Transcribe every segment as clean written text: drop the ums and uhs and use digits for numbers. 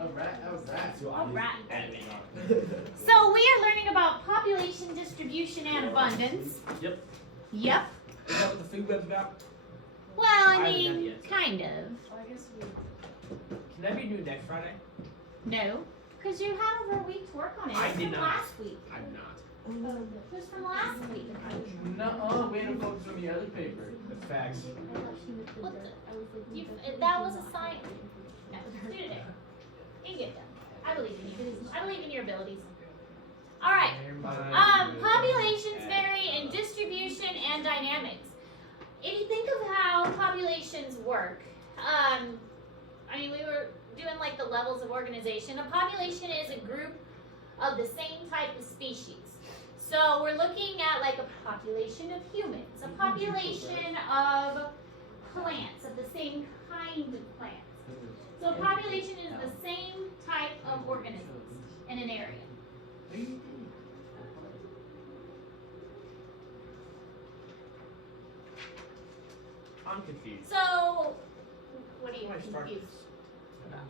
Alright. So we are learning about population distribution and abundance. Yep. Yep. Is that what the food web's about? Well, I I haven't done mean, it yet. kind of. Can that be due next Friday? No, because you had over a week to work on it. I It's did from not. last week. I'm not. It was from last week. No, we had to focus on the other paper. That's facts. What the? That was a sign. No, do today. You can get done. I believe in you. I believe in your abilities. All right. Populations vary in distribution and dynamics. If you think of how populations work, I mean, we were doing like the levels of organization. A population is a group of the same type of species. So we're looking at like a population of humans, a population of plants, of the same kind of plants. So a population is the same type of organisms in an area. I'm confused. So, what are you Why start confused this? about?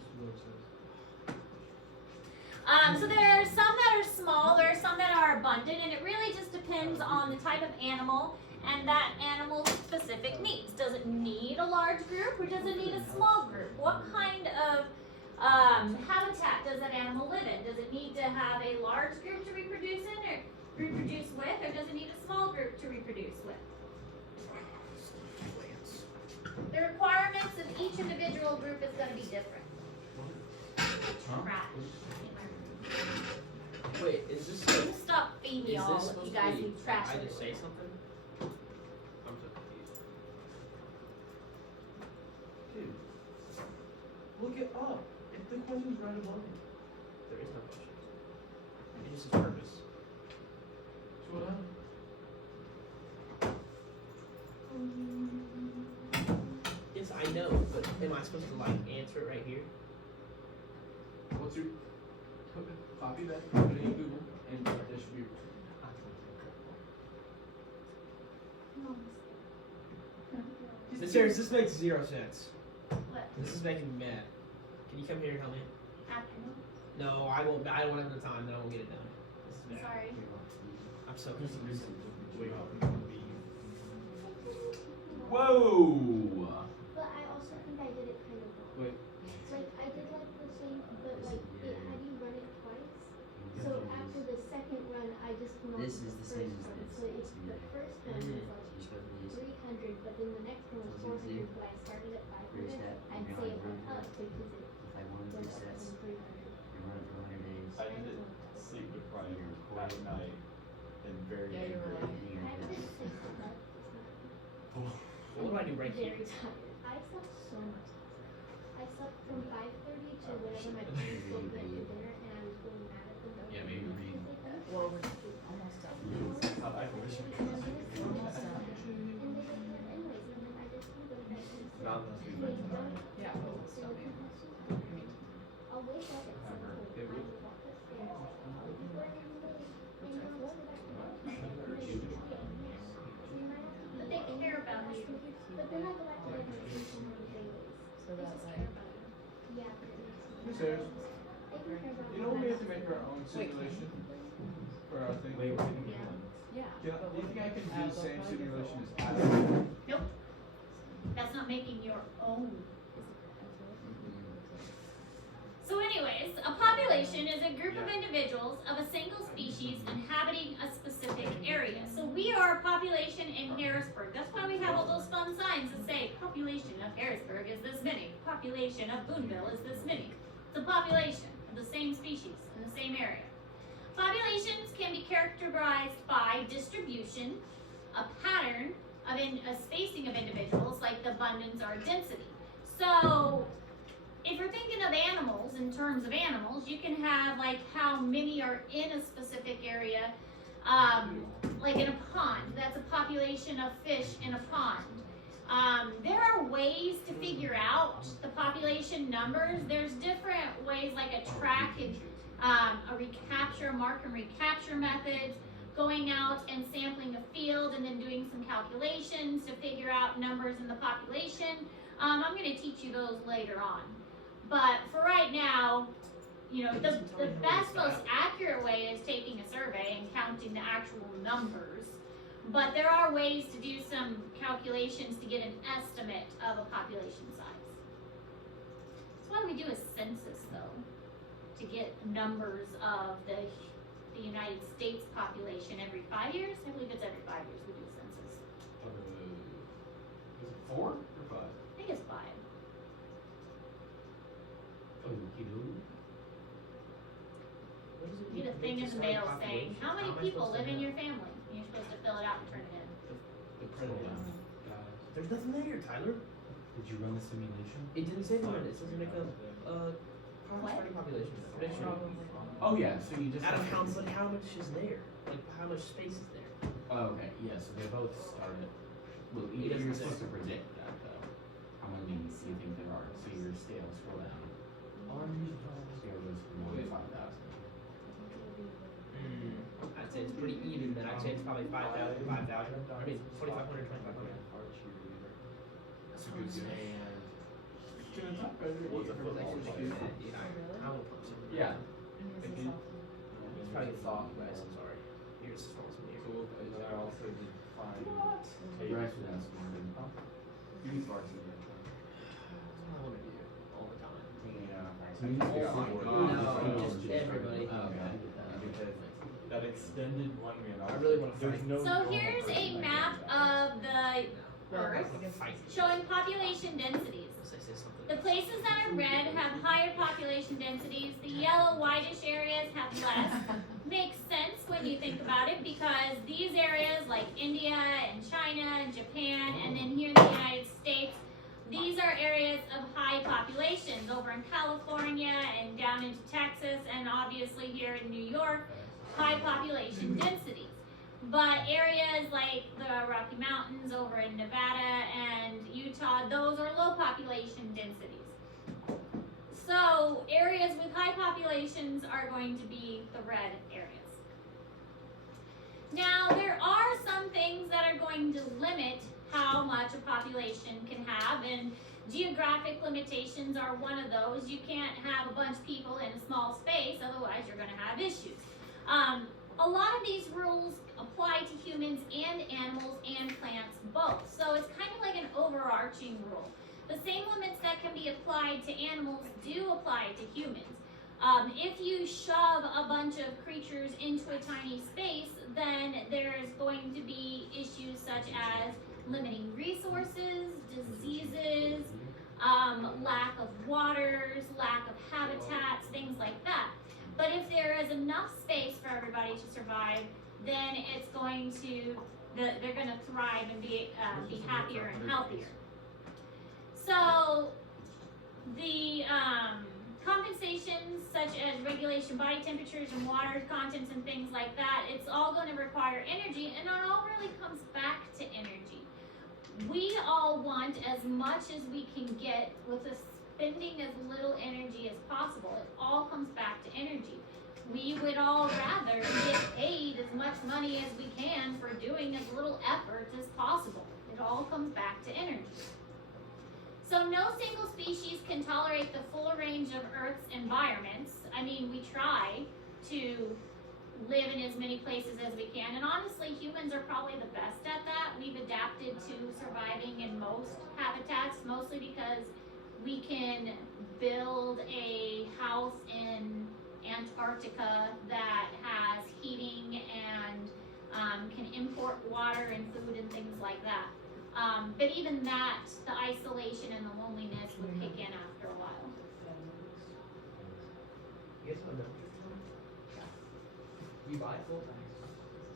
So there are some that are small, there are some that are abundant, and it really just depends on the type of animal and that animal's specific needs. Does it need a large group or does it need a small group? What kind of habitat does that animal live in? Does it need to have a large group to reproduce in or reproduce with, or does it need a small group to reproduce with? The requirements of each individual group is going to be different. Trash. Wait, is this? I'm gonna stop feeding Is y'all this if supposed you to guys be? leave trash I just everywhere. say something. I'm so confused. Dude, look it up. If the question's right above it. There is no question. It just says purpose. So what happened? Yes, I know, but am I supposed to like answer it right here? What's your copy that, put it in Google, and distribute. This makes zero sense. What? This is making me mad. Can you come here and help me? Afternoon? No, I won't. I don't have the time. Then I won't get it done. This is bad. Sorry. I'm so confused. Whoa! But I also think I did it kind of wrong. Wait. Like I did like the same, but like it had you run it twice. So after the second run, I just came up This with is the the same first as one. this. So it's the first one was like You're supposed to use 300, but then the next one was 400. But I started at 500. I'd say it went up because it if I wanted went to up sets, from 300. you run it for 100 days. I did it sleep deprived at night and very I and you're haven't good. been sick so much. It's not What do I do right here? very tired. I slept so much last night. I slept from 5:30 to whenever my parents woke me up for dinner, and I was going mad at them. Yeah, maybe read. Well, we're almost done. I wish we And could. they did that anyways, and then I just go to bed and sleep. Not unless we They went don't. Yeah, So we'll they stop can here. have soup. I'll wake up at 7:30. I will walk upstairs. I'll eat whatever I'm eating, and then I'll go back to bed. And then But they care about you. But then I go back to bed and I sleep on dailies. So They that's just like, care about you. Yeah, but it makes me. Hey, Sarah. They can care about You know we have to make our own simulation for our thing. Wait, wait. yeah. Do you think I can do the same simulation as Adam? Nope. That's not making your own. So anyways, a population is a group of individuals of a single species inhabiting a specific area. So we are a population in Harrisburg. That's why we have all those fun signs that say population of Harrisburg is this many. Population of Boonville is this many. It's a population of the same species in the same area. Populations can be characterized by distribution, a pattern of a spacing of individuals, like the abundance or density. So if you're thinking of animals in terms of animals, you can have like how many are in a specific area, like in a pond. That's a population of fish in a pond. There are ways to figure out the population numbers. There's different ways, like a track and a recapture, mark and recapture methods, going out and sampling a field and then doing some calculations to figure out numbers in the population. I'm going to teach you those later on. But for right now, you know, the best, most accurate way is taking a survey and counting the actual numbers. But there are ways to do some calculations to get an estimate of a population size. That's why we do a census though, to get numbers of the United States population every 5 years. I believe it's every 5 years we do a census. Is it 4 or 5? I think it's 5. What does it You get a mean thing to in the describe mail population? saying, how many am I people supposed to live in know? your family? And you're supposed to fill it out and turn it in. The president. There's nothing there, Tyler. Did you run the simulation? It didn't say that. It says make a What? starting population prediction. Oh yeah, so you just Out of have to- how much is there? Like how much space is there? Oh, okay, yeah, so they both started. Well, It you're doesn't supposed say. to predict that though. How many do you think there are? So your scale scroll down. Scale goes from 1 to 5,000. I'd say it's pretty even. Then I'd say it's probably 5,000, 5,000. I mean 2,500, 2,500. That's a good guess. What's a football player? I will put some. Yeah. And If this you- is It's probably Southwest. I'm sorry. Here's the smallest one here. So and then I also did find The rest would have some more info. You can varsity. That's what I want to do all the time. So you just Oh my No, God. just everybody. Oh, okay, I get that. because that extended one man. I really wanna There's fight. no So normal here's person a that map can do that. of the Earth Fight. showing population densities. Unless I say something. The places that are red have higher population densities. The yellow, whitish areas have less. Makes sense when you think about it because these areas like India and China and Japan and then here in the United States, these are areas of high populations over in California and down into Texas and obviously here in New York, high population densities. But areas like the Rocky Mountains over in Nevada and Utah, those are low population densities. So areas with high populations are going to be the red areas. Now there are some things that are going to limit how much a population can have, and geographic limitations are one of those. You can't have a bunch of people in a small space, otherwise you're going to have issues. A lot of these rules apply to humans and animals and plants both. So it's kind of like an overarching rule. The same limits that can be applied to animals do apply to humans. If you shove a bunch of creatures into a tiny space, then there's going to be issues such as limiting resources, diseases, lack of waters, lack of habitats, things like that. But if there is enough space for everybody to survive, then it's going to, they're going to thrive and be happier and healthier. So the compensations such as regulation body temperatures and water contents and things like that, it's all going to require energy, and it all really comes back to energy. We all want as much as we can get with spending as little energy as possible. It all comes back to energy. We would all rather get paid as much money as we can for doing as little effort as possible. It all comes back to energy. So no single species can tolerate the full range of Earth's environments. I mean, we try to live in as many places as we can, and honestly, humans are probably the best at that. We've adapted to surviving in most habitats, mostly because we can build a house in Antarctica that has heating and can import water and food and things like that. But even that, the isolation and the loneliness would kick in after a while. You guys want to know? We buy full time.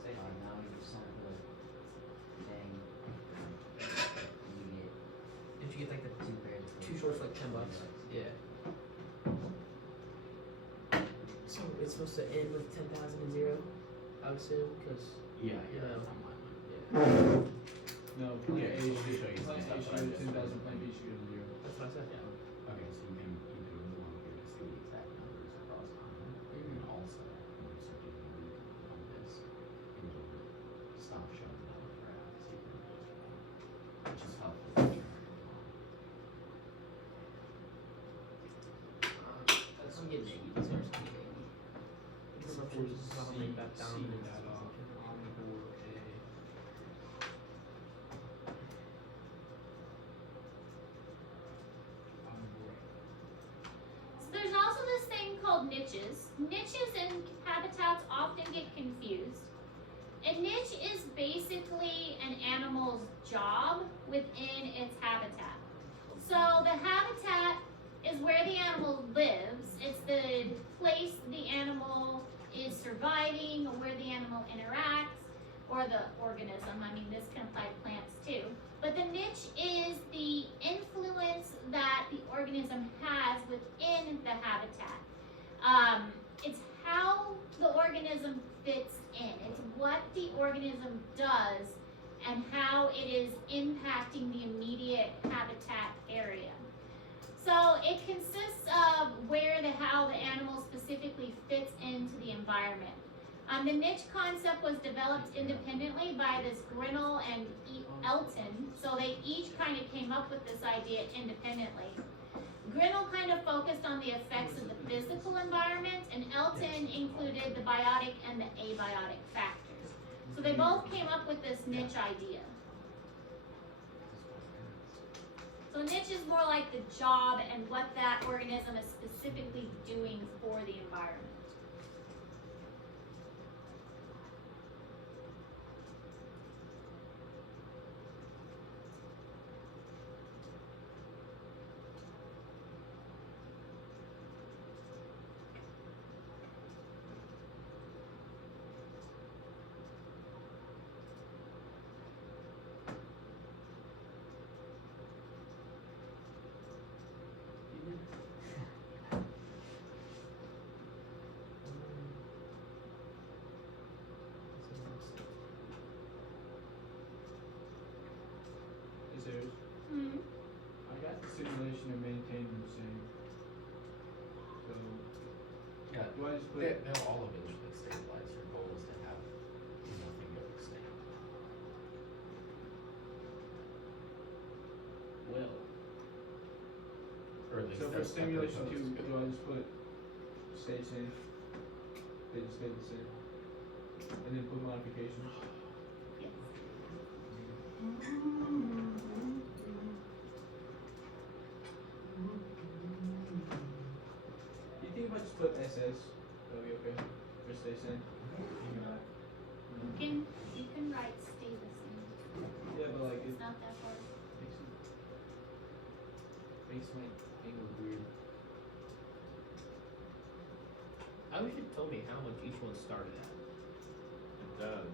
Say 90% of the thing. You get Did you get like the 2 pairs. two shorts for like $10? Yeah. So it's supposed to end with 10,000 and 0, I would assume, because Yeah, you know. that's on my mind. Yeah. No, Yeah, plant it'll show you plant stuff issue, that I just 10,000 did. plant issue is 0. That's what I said. Okay, so you can move along here to see the exact numbers across time. And also, when you start doing a recon on this, it'll stop showing the other graph, so you can which is helpful for you. I'm getting 80. We'll just I'll link that down. See that omnivore So there's also this thing called niches. Niches and habitats often get confused. A niche is basically an animal's job within its habitat. So the habitat is where the animal lives. It's the place the animal is surviving, or where the animal interacts, or the organism. I mean, this can apply to plants too. But the niche is the influence that the organism has within the habitat. It's how the organism fits in. It's what the organism does and how it is impacting the immediate habitat area. So it consists of how the animal specifically fits into the environment. The niche concept was developed independently by this Grinnell and Elton, so they each kind of came up with this idea independently. Grinnell kind of focused on the effects of the physical environment, and Elton included the biotic and the abiotic factors. So they both came up with this niche idea. So niche is more like the job and what that organism is specifically doing for the environment. Is theirs? Hmm. I got the simulation and maintain the same. So, Yeah, do I just put, they'll all eventually stabilize. Your goal is to have nothing go extinct. Will. Or at least so for that's what the simulation proposed 2, goal. do I just put stay same? They just stay the same. And then put modifications. Yes. You think if I just put SS, that'll be okay? Or stay same? You can write stay the same. Yeah, but like It's not that hard. Makes my angle weird. I wish it told me how much each one started at. It does.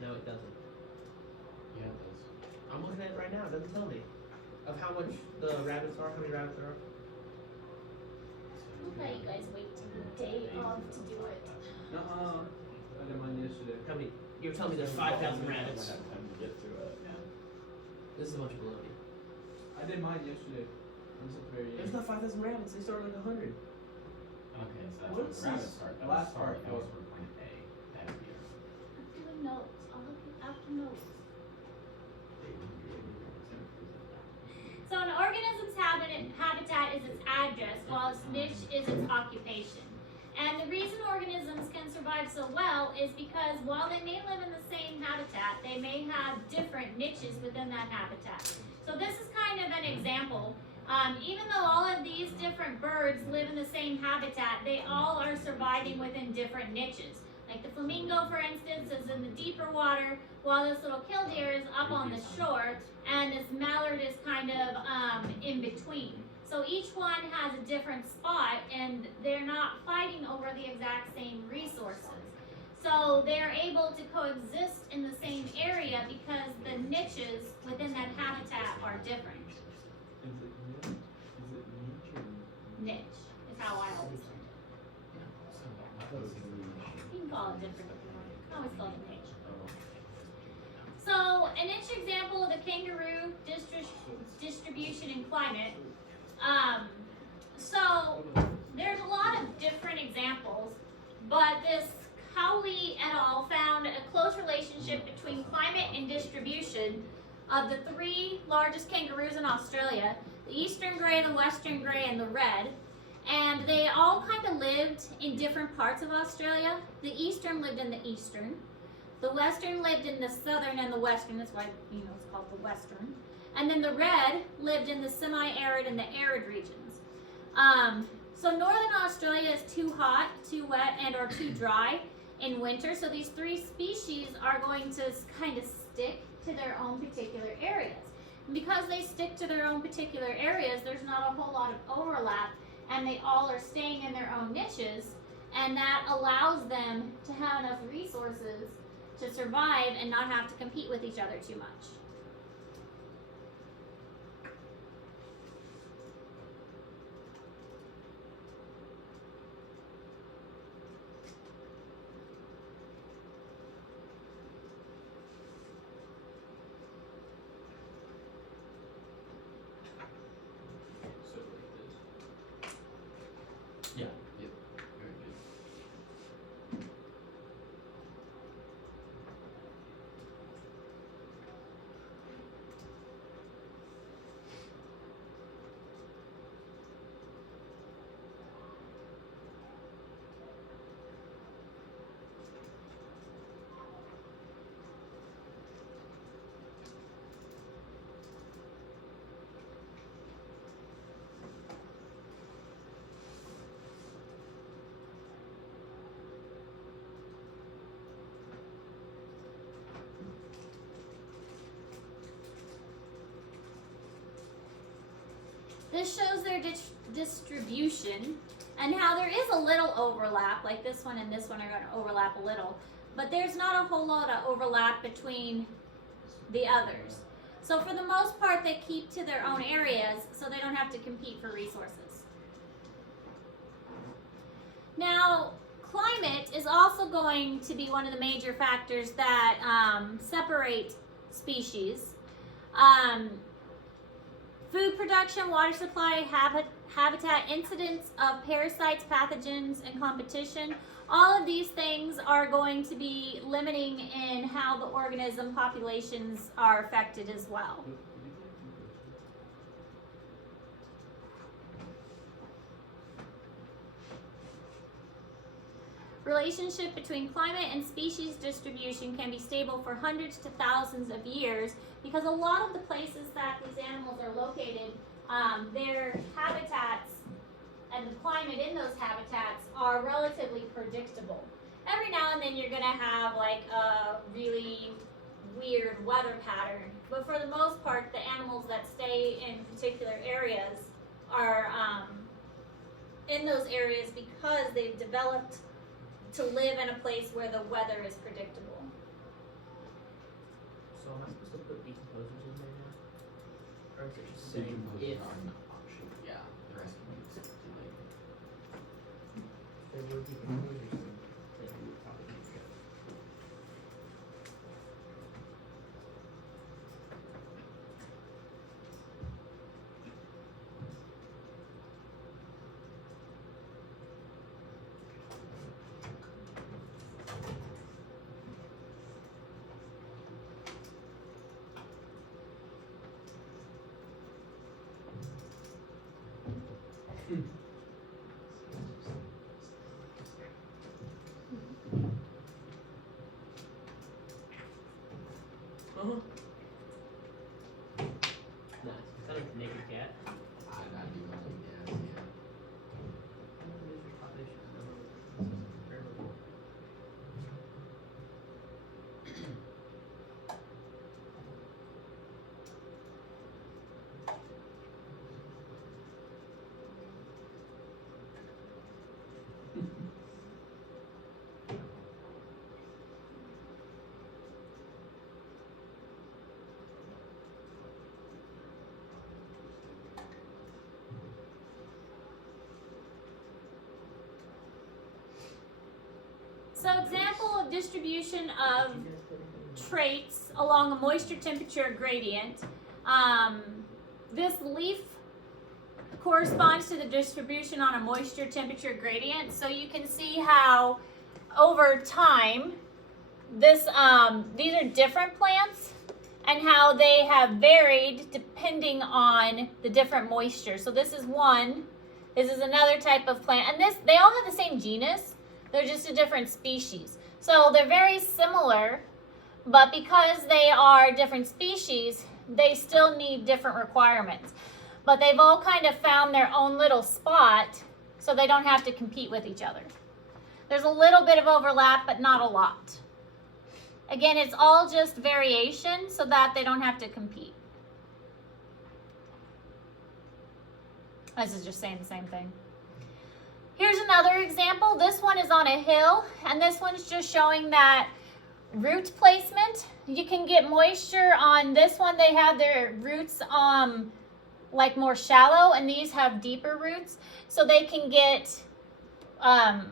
No, it doesn't. Yeah, it does. I'm looking at it right now. It doesn't tell me of how much the rabbits are. How many rabbits there are? I'll let you guys wait till the day of to do it. Nuh-uh. I did mine yesterday. How many? You're telling me there's 5,000 rabbits. I have time to get to it. This is a bunch of baloney. I did mine yesterday. It's at the very There's end. not 5,000 rabbits. They started like 100. Okay, so that's What when is the rabbits this start. That last was start. part That was for? for point A. That would be our. I'm doing notes. I'll look after notes. So an organism's habitat is its address, while its niche is its occupation. And the reason organisms can survive so well is because while they may live in the same habitat, they may have different niches within that habitat. So this is kind of an example. Even though all of these different birds live in the same habitat, they all are surviving within different niches. Like the flamingo, for instance, is in the deeper water, while this little killdeer is up on the shore, and this mallard is kind of in between. So each one has a different spot, and they're not fighting over the exact same resources. So they're able to coexist in the same area because the niches within that habitat are different. Is it niche or? Niche is how I always say it. You can call it different if you want. I always call it niche. So, a niche example of the kangaroo distribution and climate. So, there's a lot of different examples, but this Cowley et al. Found a close relationship between climate and distribution of the 3 largest kangaroos in Australia, the eastern grey, the western grey, and the red. And they all kind of lived in different parts of Australia. The eastern lived in the eastern. The western lived in the southern and the western. That's why, it's called the western. And then the red lived in the semi-arid and the arid regions. So northern Australia is too hot, too wet, and or too dry in winter. So these three species are going to kind of stick to their own particular areas. And because they stick to their own particular areas, there's not a whole lot of overlap, and they all are staying in their own niches, and that allows them to have enough resources to survive and not have to compete with each other too much. So like this. Yeah, yep, very good. This shows their distribution and how there is a little overlap, like this one and this one are going to overlap a little, but there's not a whole lot of overlap between the others. So for the most part, they keep to their own areas so they don't have to compete for resources. Now, climate is also going to be one of the major factors that separate species. Food production, water supply, habitat, incidence of parasites, pathogens, and competition. All of these things are going to be limiting in how the organism populations are affected as well. Relationship between climate and species distribution can be stable for hundreds to thousands of years because a lot of the places that these animals are located, their habitats and the climate in those habitats are relatively predictable. Every now and then you're going to have like a really weird weather pattern, but for the most part the animals that stay in particular areas are in those areas because they've developed to live in a place where the weather is predictable. So am I supposed to put decomposers in there now? Or is it just saying Decomposers if are not optional, yeah, they're asking you to skip to like, there were decomposers, then we would probably use it. Nice. Is that a naked cat? I do not like that, yeah. So example of distribution of traits along a moisture temperature gradient. This leaf corresponds to the distribution on a moisture temperature gradient. So you can see how over time this these are different plants and how they have varied depending on the different moisture. So this is one This is another type of plant, and they all have the same genus. They're just a different species. So they're very similar, but because they are different species, they still need different requirements. But they've all kind of found their own little spot, so they don't have to compete with each other. There's a little bit of overlap, but not a lot. Again, it's all just variation so that they don't have to compete. This is just saying the same thing. Here's another example. This one is on a hill, and this one's just showing that root placement. You can get moisture on this one. They have their roots like more shallow, and these have deeper roots, so they can get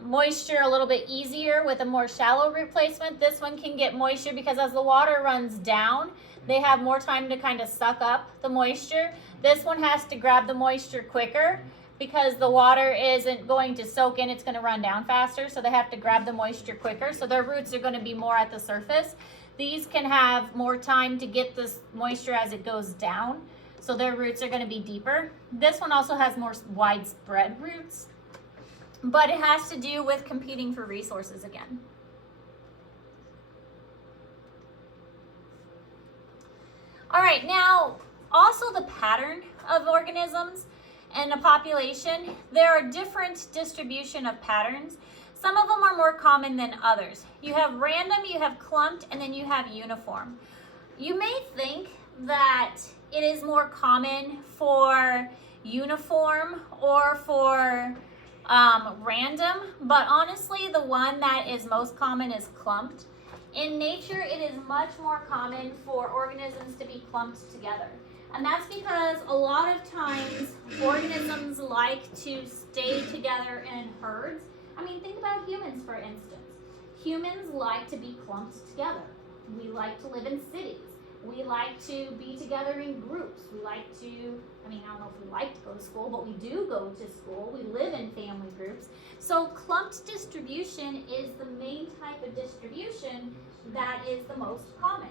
moisture a little bit easier with a more shallow root placement. This one can get moisture because as the water runs down, they have more time to kind of suck up the moisture. This one has to grab the moisture quicker because the water isn't going to soak in, it's going to run down faster, so they have to grab the moisture quicker, so their roots are going to be more at the surface. These can have more time to get this moisture as it goes down, so their roots are going to be deeper. This one also has more widespread roots, but it has to do with competing for resources again. All right, now also the pattern of organisms and a population. There are different distribution of patterns. Some of them are more common than others. You have random, you have clumped, and then you have uniform. You may think that it is more common for uniform or for random, but honestly the one that is most common is clumped. In nature, it is much more common for organisms to be clumped together. And that's because a lot of times organisms like to stay together in herds. I mean, think about humans, for instance. Humans like to be clumped together. We like to live in cities. We like to be together in groups. We like to, I don't know if we like to go to school, but we do go to school. We live in family groups. So clumped distribution is the main type of distribution that is the most common.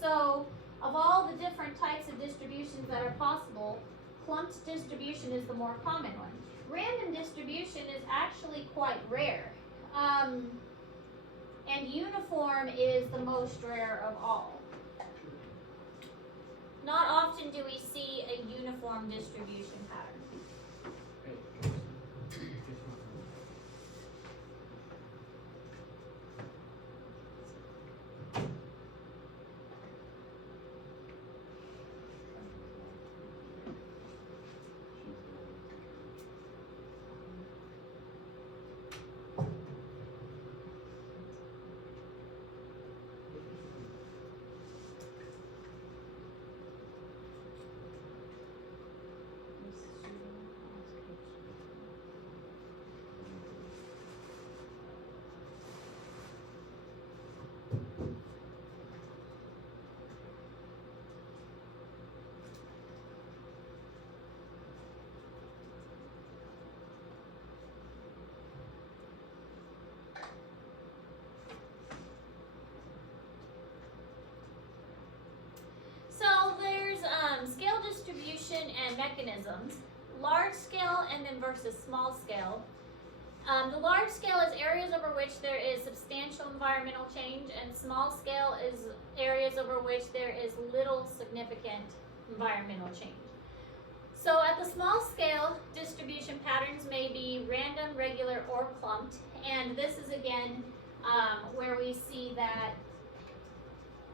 So of all the different types of distributions that are possible, clumped distribution is the more common one. Random distribution is actually quite rare. And uniform is the most rare of all. Not often do we see a uniform distribution pattern. Scale distribution and mechanisms. Large scale and then versus small scale. The large scale is areas over which there is substantial environmental change, and small scale is areas over which there is little significant environmental change. So at the small scale, distribution patterns may be random, regular, or clumped, and this is again where we see that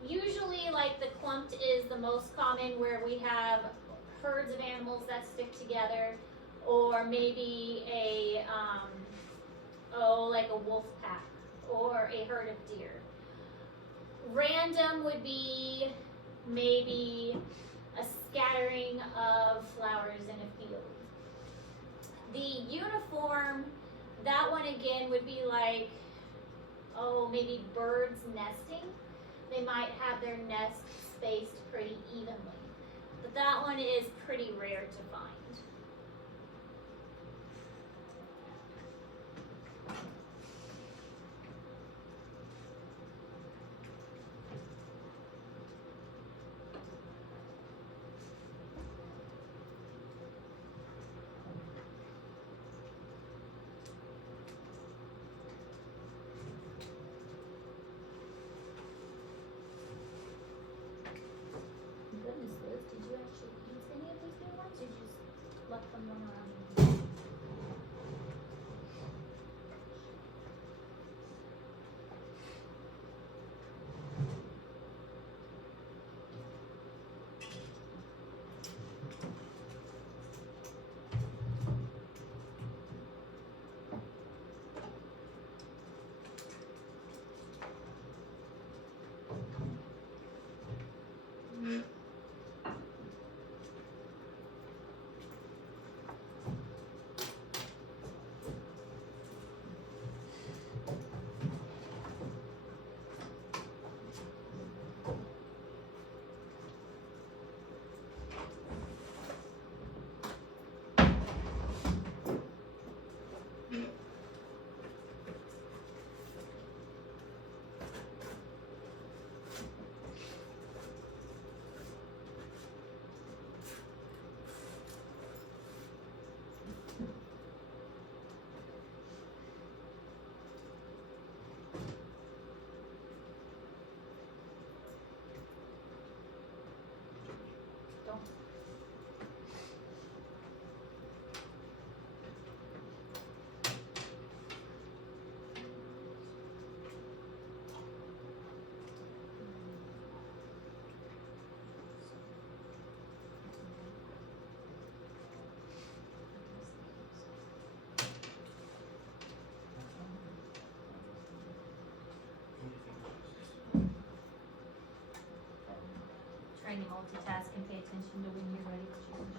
usually like the clumped is the most common, where we have herds of animals that stick together, or maybe a like a wolf pack or a herd of deer. Random would be maybe a scattering of flowers in a field. The uniform, that one again would be like, maybe birds nesting. They might have their nests spaced pretty evenly. But that one is pretty rare to find. trying to multitask and pay attention to when you're ready to change.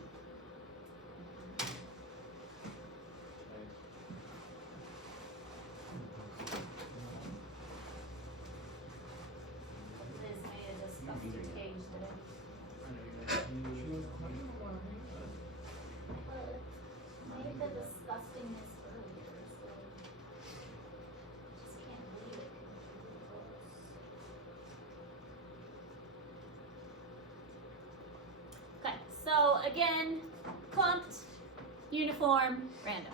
Liz made a disgusting cage today. Made the disgustingness earlier, so just can't believe it. Okay, so again, clumped, uniform, random.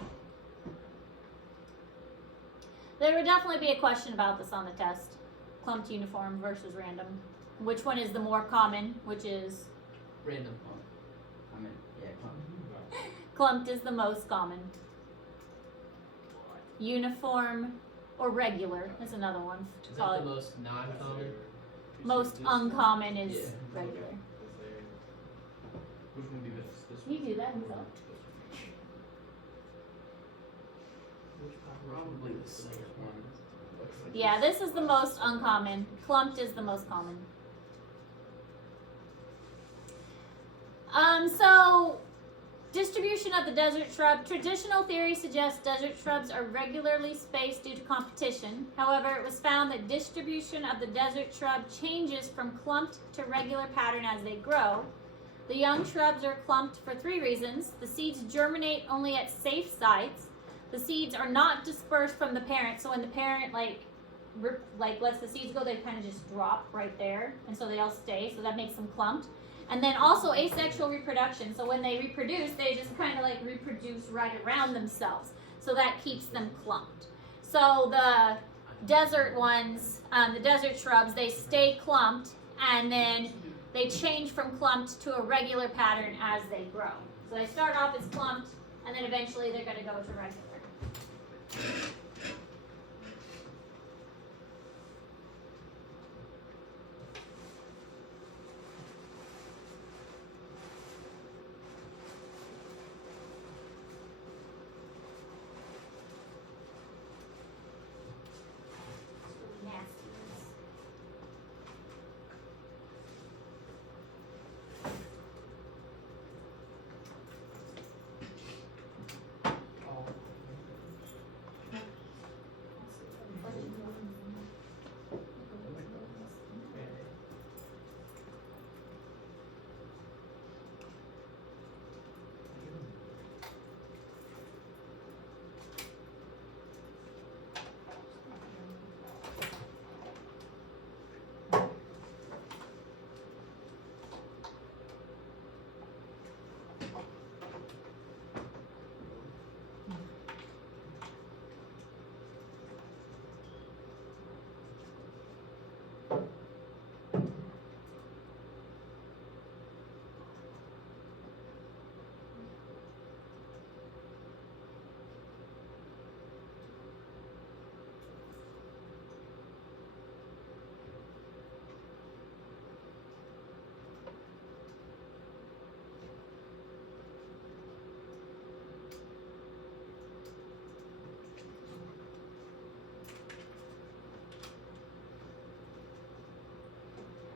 There would definitely be a question about this on the test. Clumped, uniform versus random. Which one is the more common? Which is Random. I mean, yeah, come on. clumped is the most common. Uniform or regular is another one. Is Call that it the most non-common? most uncommon is Yeah. regular. Which one do you best? This You one? do that himself. Probably the second one. Yeah, this is the most uncommon. Clumped is the most common. So distribution of the desert shrub. Traditional theory suggests desert shrubs are regularly spaced due to competition. However, it was found that distribution of the desert shrub changes from clumped to regular pattern as they grow. The young shrubs are clumped for 3 reasons. The seeds germinate only at safe sites. The seeds are not dispersed from the parent, so when the parent lets the seeds go, they kind of just drop right there, and so they all stay, so that makes them clumped. And then also asexual reproduction, so when they reproduce, they just kind of like reproduce right around themselves, so that keeps them clumped. So the desert ones, the desert shrubs, they stay clumped, and then they change from clumped to a regular pattern as they grow. So they start off as clumped, and then eventually they're going to go to regular. Nastiness.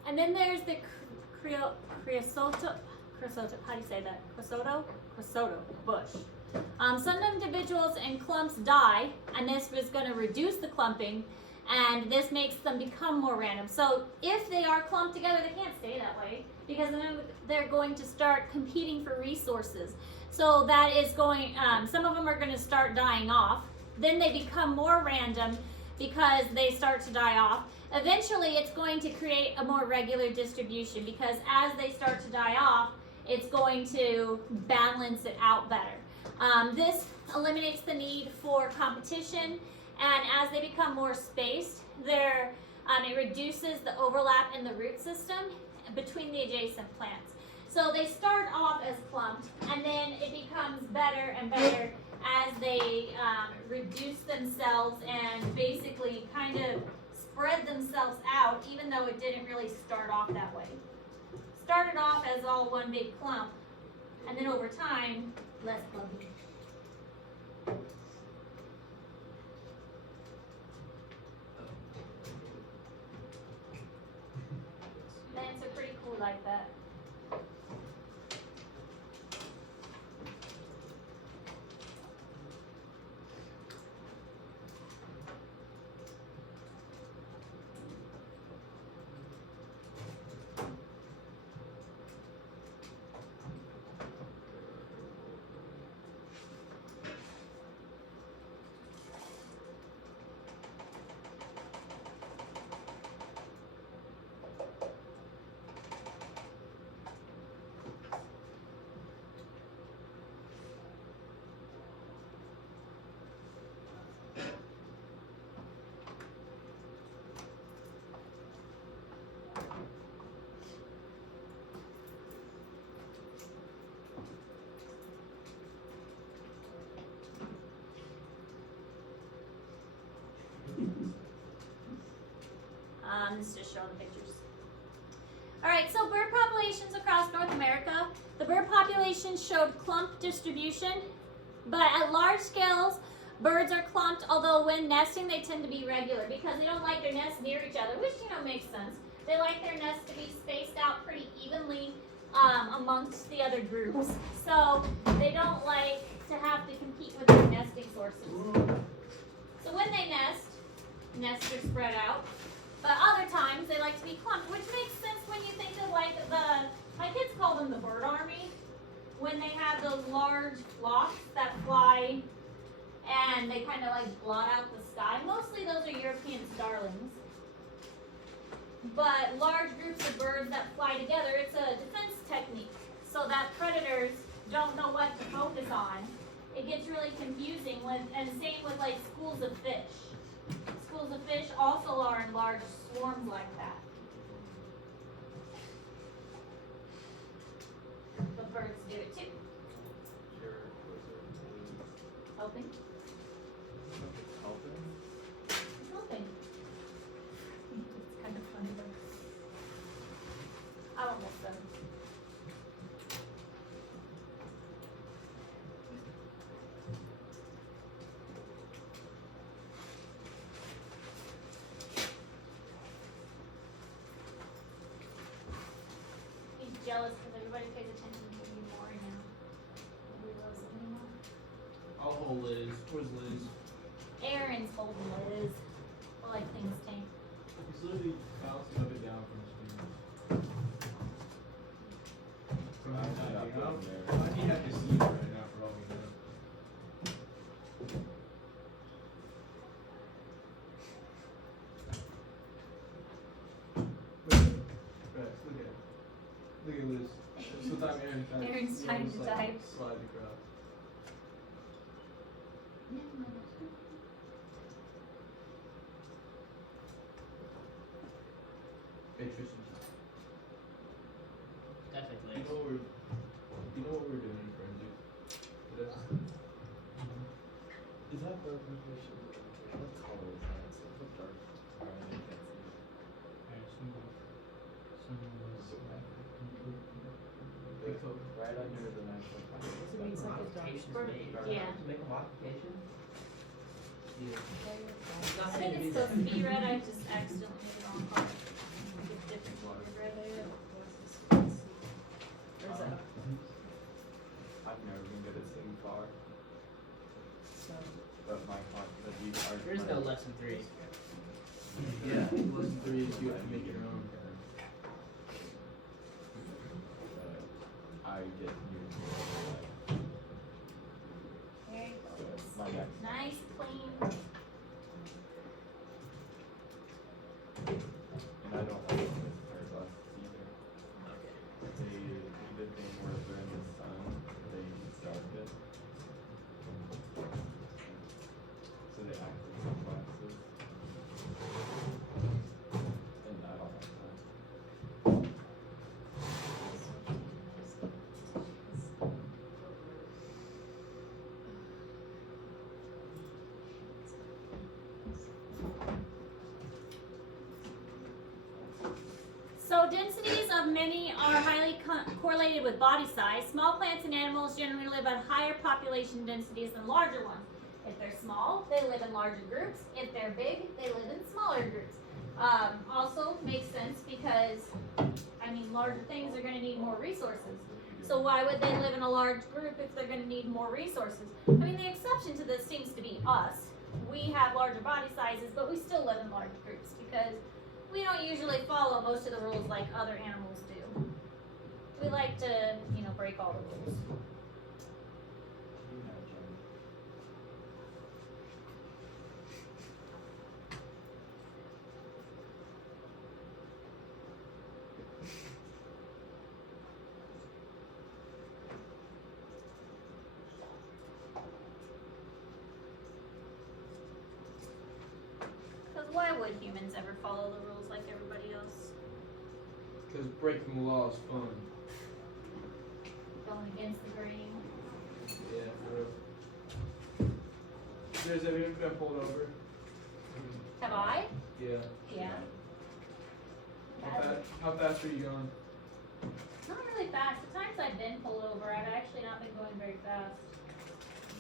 And then there's the creosote, how do you say that? Creosote bush. Some individuals in clumps die, and this is going to reduce the clumping, and this makes them become more random. So if they are clumped together, they can't stay that way, because then they're going to start competing for resources. So that is going, some of them are going to start dying off. Then they become more random because they start to die off. Eventually, it's going to create a more regular distribution, because as they start to die off, it's going to balance it out better. This eliminates the need for competition, and as they become more spaced, it reduces the overlap in the root system between the adjacent plants. So they start off as clumped, and then it becomes better and better as they reduce themselves and basically kind of spread themselves out, even though it didn't really start off that way. Started off as all one big clump, and then over time, less clumpy. Plants are pretty cool like that. This is just showing the pictures. Alright, so bird populations across North America. The bird population showed clump distribution, but at large scales, birds are clumped, although when nesting, they tend to be regular because they don't like their nests near each other, which, makes sense. They like their nests to be spaced out pretty evenly amongst the other groups. So they don't like to have to compete with their nesting sources. So when they nest, nests are spread out. But other times they like to be clumped, which makes sense when you think of like my kids call them the bird army, when they have those large flocks that fly and they kind of like blot out the sky. Mostly those are European starlings. But large groups of birds that fly together, it's a defense technique so that predators don't know what to focus on. It gets really confusing and same with like schools of fish. Schools of fish also are in large swarms like that. But birds do it too. Helping? Helping. It's kind of funny though. I don't miss them. Jealous because everybody pays attention to me more now. Nobody loves it anymore. I'll hold Liz. Where's Liz? Aaron's holding Liz. I like things tank. He's literally bouncing up and down from the screen. I need to have to see it right now for all we know. Look at it. Look at Liz. That's what time Aaron types. Aaron's trying to type. Slide across. Hey Tristan, Definitely. you know what we're doing in forensics today? Is that the information? What color is that? It's so dark. Alright, I can't see it. Right under the national Does it mean something Modifications dark? made. Yeah. To make a modification? Yeah. I think it's supposed to be red. I just accidentally made it on part. It's different colors red there. Or is that I've never been good at seeing far, so? but my the deep art. There's no lesson 3. Yeah, lesson 3 is you have to make your own. I get new. Very close. My next. Nice, clean. And I don't like this third left either. They do the thing where they're in the sun, they dark it. So they act as sunglasses. And I don't like that. So densities of many are highly correlated with body size. Small plants and animals generally live at higher population densities than larger ones. If they're small, they live in larger groups. If they're big, they live in smaller groups. Also makes sense because, I mean, larger things are gonna need more resources. So why would they live in a large group if they're gonna need more resources? I mean, the exception to this seems to be us. We have larger body sizes, but we still live in large groups because we don't usually follow most of the rules like other animals do. We like to, break all the rules. Because why would humans ever follow the rules like everybody else? Because breaking the law is fun. Going against the grain. Yeah, for real. Have you ever been pulled over? Have I? Yeah. Yeah. How fast are you going? Not really fast. The times I've been pulled over, I've actually not been going very fast.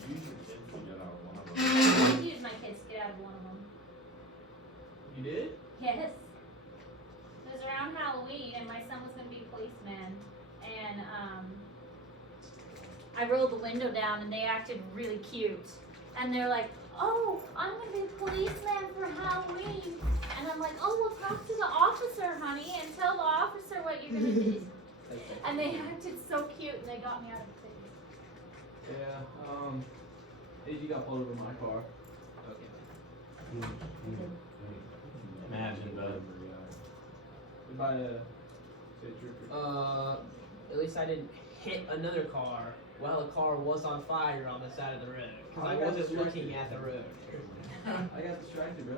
Use your kids to get out of one of them. I did use my kids to get out of one of them. You did? Yes. It was around Halloween, and my son was going to be a policeman. And I rolled the window down, and they acted really cute. And they're like, "Oh, I'm going to be a policeman for Halloween." And I'm like, "Oh, well, talk to the officer, honey, and tell the officer what you're going to do." And they acted so cute, and they got me out of the ticket. Yeah. You got pulled over in my car. Okay. Imagine, bud. We buy a state trooper. At least I didn't hit another car while the car was on fire on the side of the road. Because I I got wasn't distracted. looking at the road. I got distracted, bro.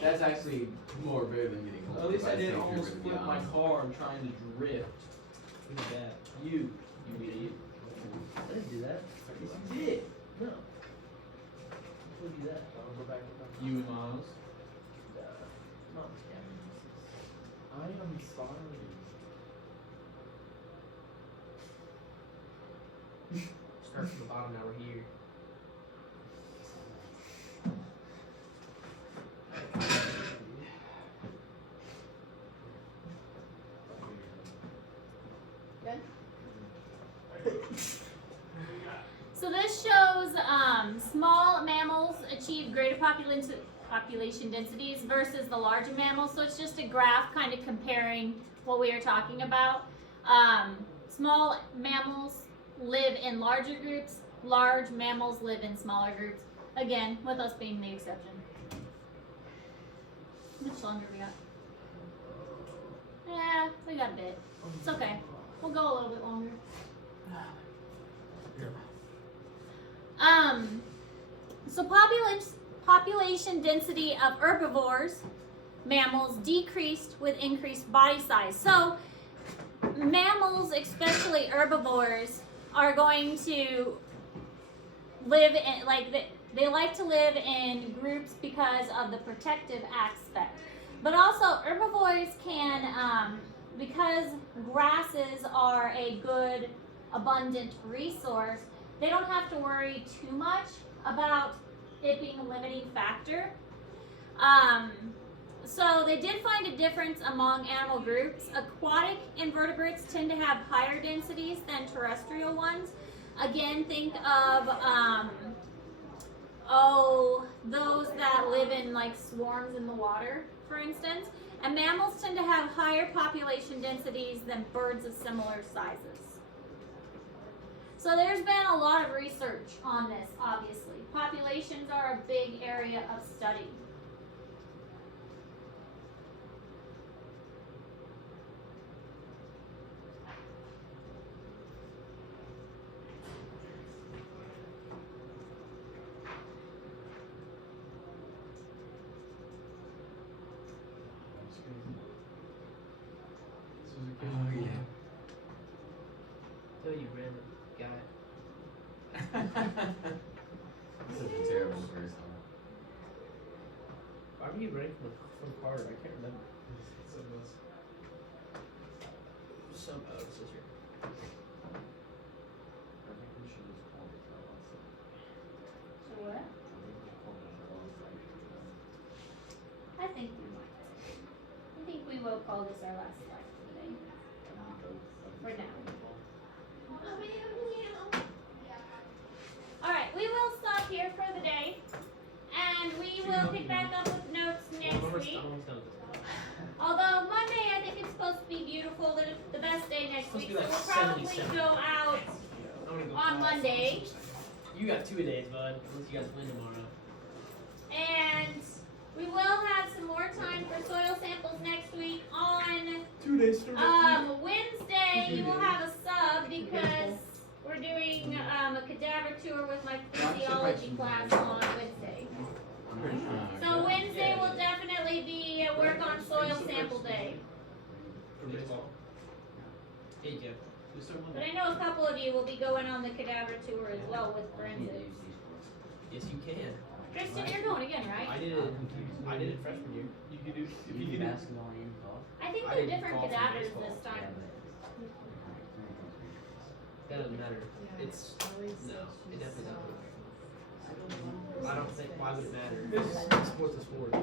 That's actually more rare than getting pulled At over least by I a didn't state almost trooper, to be flip my honest. car and trying to drift. Who did that? You idiot. I didn't do that. Yes, you did. No. Who did that? You and Miles. Mom, I am sorry. Start from the bottom, now we're here. So this shows small mammals achieve greater population densities versus the larger mammals. So it's just a graph kind of comparing what we are talking about. Small mammals live in larger groups. Large mammals live in smaller groups. Again, with us being the exception. How much longer we got? Yeah, we got a bit. It's okay. We'll go a little bit longer. So population density of herbivores, mammals, decreased with increased body size. So mammals, especially herbivores, are going to live in, they like to live in groups because of the protective aspect. But also herbivores can, because grasses are a good, abundant resource, they don't have to worry too much about it being a limiting factor. So they did find a difference among animal groups. Aquatic invertebrates tend to have higher densities than terrestrial ones. Again, think of those that live in like swarms in the water, for instance. And mammals tend to have higher population densities than birds of similar sizes. So there's been a lot of research on this, obviously. Populations are a big area of study. Oh, yeah. Tell you, random guy. This is a terrible person. Why were you running from Carter? I can't remember. Some this is your. I think we should just call it that last time. So what? I think we should call it that last time. I think we might. we'll call this our last class for the day. For now. Alright, we will stop here for the day. And we will pick back up with notes next week. Although Monday, I think it's supposed to be beautiful, the best day next Supposed week. to So be we'll like probably 77. go out I'm gonna go on Monday. You got 2 days, bud. Unless you guys win tomorrow. And we will have some more time for soil samples next week on 2 days to Wednesday. You will have a sub because we're doing a cadaver tour with my physiology class on Wednesday. So Wednesday will definitely be a work on soil sample day. For baseball. Hey, Jeff. But I know a couple of you will be going on the cadaver tour as well with forensics. Yes, you can. Kristen, you're going again, I right? did it. I did it freshman year. You can do, if You you do can do, basketball and golf? I think I they're didn't different call for cadavers baseball. this Yeah, time. That doesn't matter. It's no. It definitely doesn't. I don't think. Why would it matter? Sports is sport.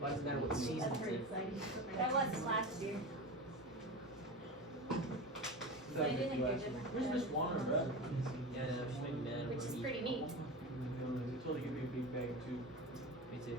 Why does it matter what season That's it's pretty in? exciting. That wasn't last year. So I do think they're different. where's Miss Warner, bro? Yeah, no, she's making me mad. Which is pretty neat. They told her to give me a big bag too. Me too.